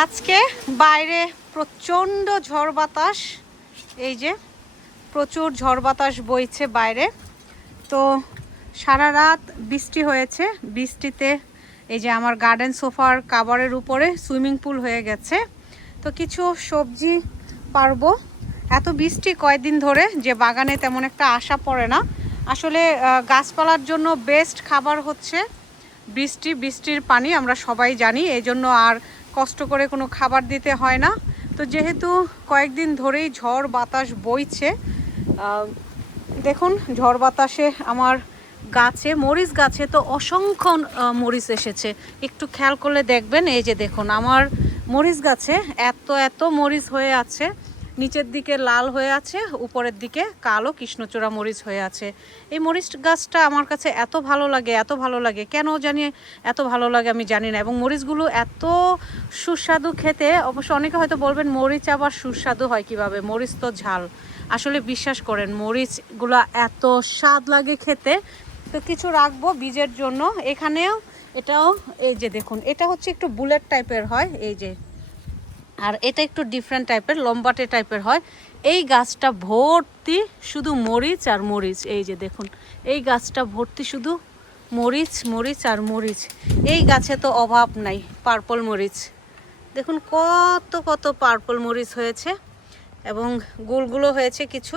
আজকে বাইরে প্রচণ্ড ঝড় বাতাস, এই যে প্রচুর ঝড় বাতাস বইছে বাইরে। তো সারা রাত বৃষ্টি হয়েছে, বৃষ্টিতে এই যে আমার গার্ডেন সোফার কাভারের উপরে সুইমিং পুল হয়ে গেছে। তো কিছু সবজি পারব। এত বৃষ্টি কয়েকদিন ধরে যে বাগানে তেমন একটা আশা পড়ে না। আসলে গাছপালার জন্য বেস্ট খাবার হচ্ছে বৃষ্টি, বৃষ্টির পানি, আমরা সবাই জানি। এই জন্য আর কষ্ট করে কোনো খাবার দিতে হয় না। তো যেহেতু কয়েকদিন ধরেই ঝড় বাতাস বইছে দেখুন ঝড় বাতাসে আমার গাছে, মরিচ গাছে তো অসংখ্য মরিচ এসেছে। একটু খেয়াল করলে দেখবেন, এই যে দেখুন, আমার মরিচ গাছে এত এত মরিচ হয়ে আছে। নিচের দিকে লাল হয়ে আছে, উপরের দিকে কালো, কৃষ্ণচূড়া মরিচ হয়ে আছে। এই মরিচ গাছটা আমার কাছে এত ভালো লাগে, এত ভালো লাগে। কেন জানি এত ভালো লাগে আমি জানি না। এবং মরিচগুলো এত সুস্বাদু খেতে, অবশ্য অনেকে হয়তো বলবেন মরিচ আবার সুস্বাদু হয় কীভাবে? মরিচ তো ঝাল। আসলে বিশ্বাস করেন, মরিচগুলো এত স্বাদ লাগে খেতে। তো কিছু রাখব বীজের জন্য। এখানেও এটাও, এই যে দেখুন, এটা হচ্ছে একটু বুলেট টাইপের হয়, এই যে আর এটা একটু ডিফারেন্ট টাইপের লম্বাটে টাইপের হয়। এই গাছটা ভর্তি শুধু মরিচ আর মরিচ। এই যে দেখুন, এই গাছটা ভর্তি শুধু মরিচ মরিচ আর মরিচ। এই গাছে তো অভাব নাই পার্পল মরিচ। দেখুন কত কত পার্পল মরিচ হয়েছে এবং গোলগুলো হয়েছে কিছু।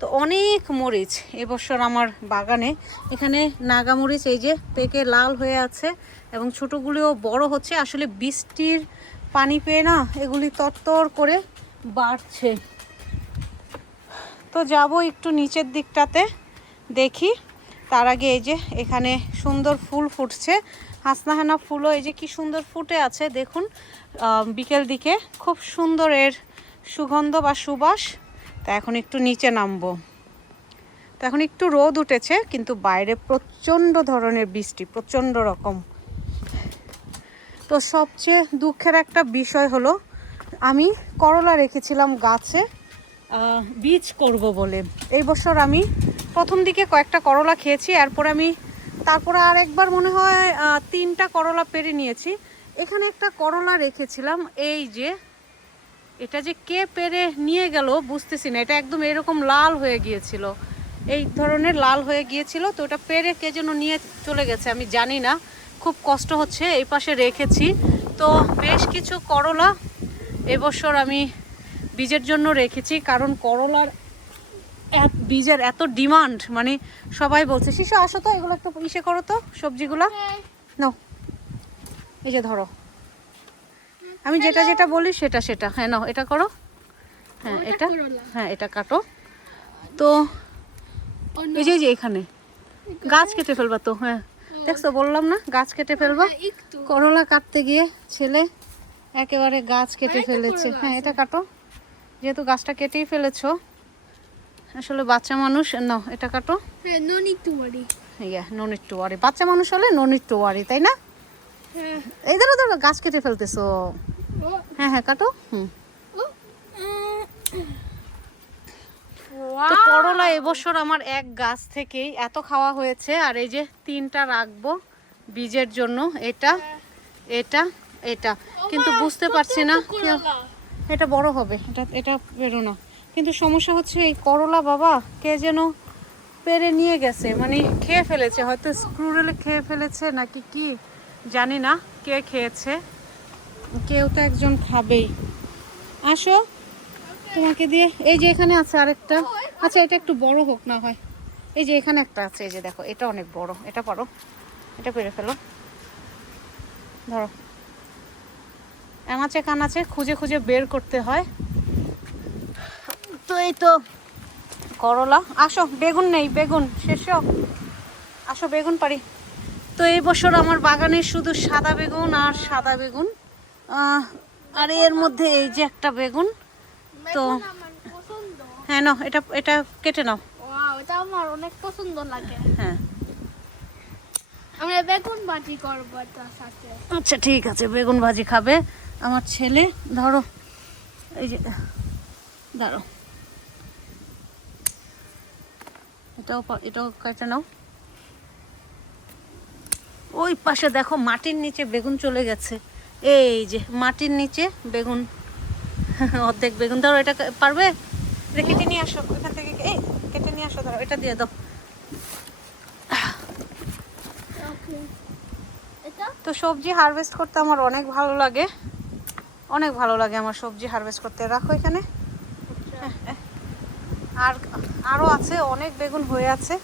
তো অনেক মরিচ এবছর আমার বাগানে। এখানে নাগামরিচ এই যে পেকে লাল হয়ে আছে এবং ছোটোগুলিও বড় হচ্ছে। আসলে বৃষ্টির পানি পেয়ে না এগুলি তরতর করে বাড়ছে। তো যাব একটু নিচের দিকটাতে, দেখি। তার আগে এই যে এখানে সুন্দর ফুল ফুটছে। হাসনাহানা ফুলও এই যে কি সুন্দর ফুটে আছে, দেখুন। বিকেল দিকে খুব সুন্দর এর সুগন্ধ বা সুবাস। তা এখন একটু নিচে নামবো। তো এখন একটু রোদ উঠেছে, কিন্তু বাইরে প্রচণ্ড ধরনের বৃষ্টি, প্রচণ্ড রকম। তো সবচেয়ে দুঃখের একটা বিষয় হলো, আমি করলা রেখেছিলাম গাছে বীজ করব বলে। এই বছর আমি প্রথম দিকে কয়েকটা করলা খেয়েছি, এরপর আমি তারপরে আর একবার মনে হয় তিনটা করলা পেরে নিয়েছি। এখানে একটা করলা রেখেছিলাম, এই যে, এটা যে কে পেরে নিয়ে গেল বুঝতেছি না, এটা একদম এরকম লাল হয়ে গিয়েছিল। এই ধরনের লাল হয়ে গিয়েছিল, তো ওটা পেরে কে যেন নিয়ে চলে গেছে আমি জানি না। খুব কষ্ট হচ্ছে এই পাশে রেখেছি। তো বেশ কিছু করলা এবছর আমি বীজের জন্য রেখেছি কারণ করলার এত বীজের এত ডিমান্ড মানে সবাই বলছে শিশু আসো তো এগুলো একটু ইসে করো তো সবজিগুলো। নাও। এই যে ধরো। আমি যেটা যেটা বলি সেটা সেটা। হ্যাঁ নাও এটা করো। হ্যাঁ এটা? হ্যাঁ এটা কাটো। তো এই যে এখানে। গাছ কেটে ফেলবা তো হ্যাঁ। দেখছ বললাম না গাছ কেটে ফেলব। করলা কাটতে গিয়ে ছেলে একেবারে গাছ কেটে ফেলেছে। হ্যাঁ এটা কাটো। যেহেতু গাছটা কেটেই ফেলেছো আসলে বাচ্চা মানুষ নাও এটা কাটো। হ্যাঁ no need to worry yeah no need to worry বাচ্চা মানুষ হলে নো নিড টু ওয়ারি তাই না? হ্যাঁ। এই ধরো ধরো গাছ কেটে ফেলতেছো। হ্যাঁ হ্যাঁ কাটো। হুম। তো করলা এবছর আমার এক গাছ থেকেই এত খাওয়া হয়েছে। আর এই যে তিনটা রাখব বীজের জন্য এটা এটা এটা। কিন্তু বুঝতে পারছি না এটা বড় হবে এটা এটা বেরো না কিন্তু সমস্যা হচ্ছে এই করলা বাবা কে যেন পেরে নিয়ে গেছে। মানে খেয়ে ফেলেছে হয়তো স্ক্রুরেলে খেয়ে ফেলেছে নাকি কি জানি না কে খেয়েছে। কেউ তো একজন খাবেই। আসো তোমাকে দিয়ে এই যে এখানে আছে আরেকটা। আচ্ছা এটা একটু বড় হোক না হয়। এই যে এখানে একটা আছে, এই যে দেখো, এটা অনেক বড়। এটা পারো। এটা পেরে ফেলো। ধরো। এমাচে কানাচে খুঁজে খুঁজে বের করতে হয়। তো এই তো করলা। আসো, বেগুন নেই, বেগুন। শেষ। আসো, বেগুন পারি তো এই বছর আমার বাগানে শুধু সাদা বেগুন আর সাদা বেগুন। আর এর মধ্যে এই যে একটা বেগুন। তো হ্যাঁ নাও এটা এটা কেটে নাও। ওয়াও এটা আমার অনেক পছন্দ লাগে। হ্যাঁ। আমরা বেগুন ভাজি করব তার সাথে। আচ্ছা ঠিক আছে বেগুন ভাজি খাবে। আমার ছেলে ধরো এই যে ধরো। এটাও এটাও কেটে নাও। ওই পাশে দেখো মাটির নিচে বেগুন চলে গেছে। এই যে মাটির নিচে বেগুন। অর্ধেক বেগুন। ধরো এটা পারবে? কেটে নিয়ে আসো ওইখান থেকে এই কেটে নিয়ে আসো ধরো এটা দিয়ে দাও। এটা? তো সবজি হারভেস্ট করতে আমার অনেক ভালো লাগে। অনেক ভালো লাগে আমার সবজি হারভেস্ট করতে। রাখো এখানে। আর আরও আছে অনেক বেগুন হয়ে আছে।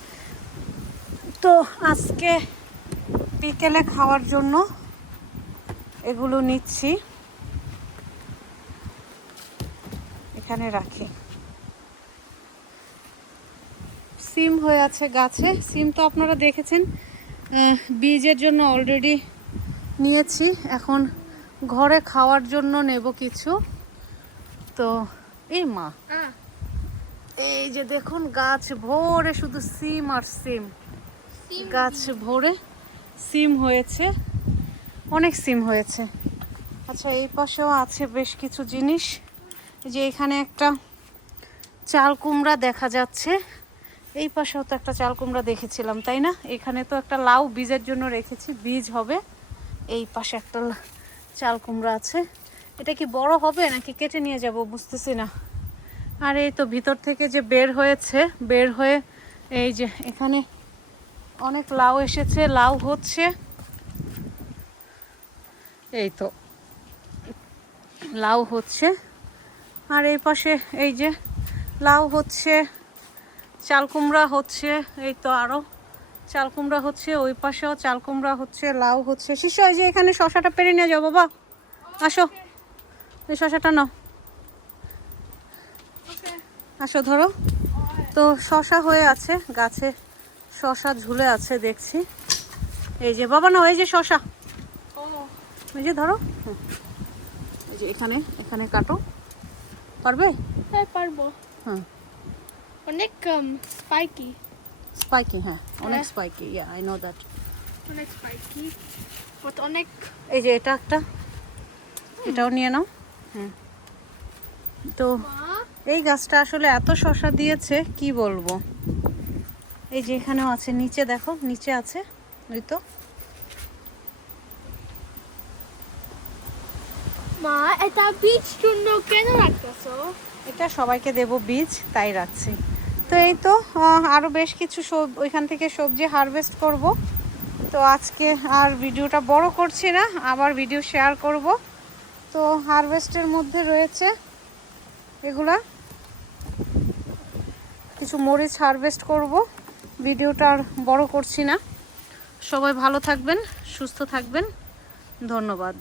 তো আজকে বিকেলে খাওয়ার জন্য এগুলো নিচ্ছি। এখানে রাখি। সিম হয়ে আছে গাছে। সিম তো আপনারা দেখেছেন বীজের জন্য অলরেডি নিয়েছি। এখন ঘরে খাওয়ার জন্য নেব কিছু। তো এই মা এই যে দেখুন গাছ ভরে শুধু সিম আর সিম। গাছ ভরে সিম হয়েছে। অনেক সিম হয়েছে। আচ্ছা এই পাশেও আছে বেশ কিছু জিনিস। যে এখানে একটা চাল কুমড়া দেখা যাচ্ছে। এই পাশেও তো একটা চাল কুমড়া দেখেছিলাম, তাই না? এখানে তো একটা লাউ বীজের জন্য রেখেছি, বীজ হবে। এই পাশে একটা চাল কুমড়া আছে। এটা কি বড় হবে নাকি কেটে নিয়ে যাব বুঝতেছি না। আর এই তো ভিতর থেকে যে বের হয়েছে, বের হয়ে এই যে এখানে অনেক লাউ এসেছে, লাউ হচ্ছে। এই তো লাউ হচ্ছে। আর এই পাশে এই যে লাউ হচ্ছে চাল কুমড়া হচ্ছে এই তো আরও চাল কুমড়া হচ্ছে ওই পাশেও চাল কুমড়া হচ্ছে লাউ হচ্ছে। শিশু এই যে এখানে শশাটা পেরে নিয়ে যাও বাবা। আসো। এই শশাটা নাও। আসো ধরো। তো শশা হয়ে আছে গাছে শশা ঝুলে আছে দেখছি। এই যে বাবা না এই যে শশা। এই যে ধরো। এই যে এখানে এখানে কাটো। পারবে? হ্যাঁ পারব। হ্যাঁ অনেক স্পাইকি স্পাইকি হ্যাঁ অনেক হ্যাঁ। Spiky yeah I know that অনেক স্পাইকি বাট অনেক এই যে এটা একটা এটাও নিয়ে নাও। হুম তো এই গাছটা আসলে এত শশা দিয়েছে কি বলব? এই যে এখানেও আছে নিচে দেখো নিচে আছে ওই তো। মা এটা বীজ জন্য কেন রাখতেছো? এটা সবাইকে দেব বীজ তাই রাখছি। তো এই তো আরও বেশ কিছু সব, ওইখান থেকে সবজি হারভেস্ট করব। তো আজকে আর ভিডিওটা বড় করছি না, আবার ভিডিও শেয়ার করব। তো হারভেস্টের মধ্যে রয়েছে এগুলা। কিছু মরিচ হারভেস্ট করব, ভিডিওটা আর বড় করছি না। সবাই ভালো থাকবেন, সুস্থ থাকবেন, ধন্যবাদ।